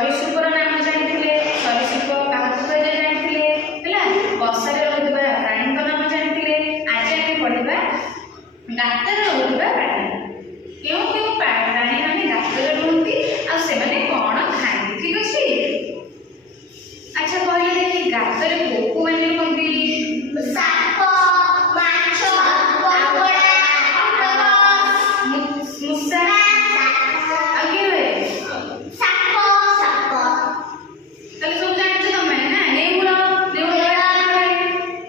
सरीसृपर नाम जानिथिले सरीसृप काहाकु कहले जानिथिले हैला वर्षारे रहउतबा प्राणी नाम जानिथिले आज आमे पढिबा गाତରେ ରହୁଥିବା ପ୍ରାଣୀ କେଉଁ କେଉଁ ପ୍ରାଣୀ ମାନେ ଗାତରେ ରୁହନ୍ତି ଆଉ ସେମାନେ କ'ଣ ଖାଆନ୍ତି ଠିକ ଅଛି। ଆଚ୍ଛା କହିଲେ ଦେଖି ଗାତରେ କୋଉ କୋଉ ମାନେ ରୁହନ୍ତି ସାପ ମାଛ କଙ୍କଡ଼ା ମୂଷା ଆଉ କିଏ ରୁହେ ସାପ ତାହେଲେ ସବୁ ଜାଣିଛ ତମେ ନା ନେଉଳ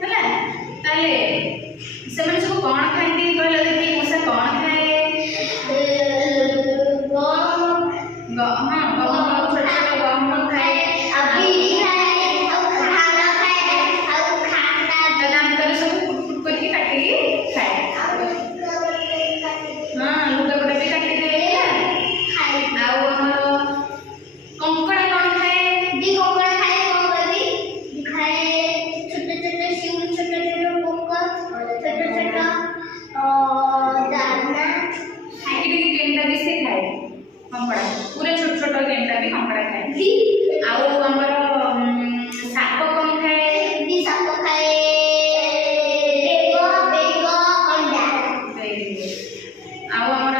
ହେଲା ତାହେଲେ ସେମାନେ ସବୁ କ'ଣ ଖାଆନ୍ତି କହିଲ ଦେଖି ମୂଷା କ'ଣ ଖାଏ ହଁ ଗହମ ଛୋଟ ଛୋଟ ଗହମ ଖାଏ ଦାନ୍ତରେ ସବୁ ଫୁଟ ଫୁଟ କରିକି କାଟିକି ଖାଏ ହଁ ଲୁଗାପଟା ବି କାଟିଦିଏ ଆଉ ଆମର କଙ୍କଡ଼ା କ'ଣ ଖାଏ ଟିକି ଟିକି ଗେଣ୍ଡା ବି ସେ ଖାଏ କଙ୍କଡ଼ା ପୁରା ଛୋଟ ଛୋଟ ଗେଣ୍ଡା ବି କଙ୍କଡ଼ା ଖାଏ ଆଉ ଆମର ସାପ କ'ଣ ଖାଏ ଆଉ ଆମର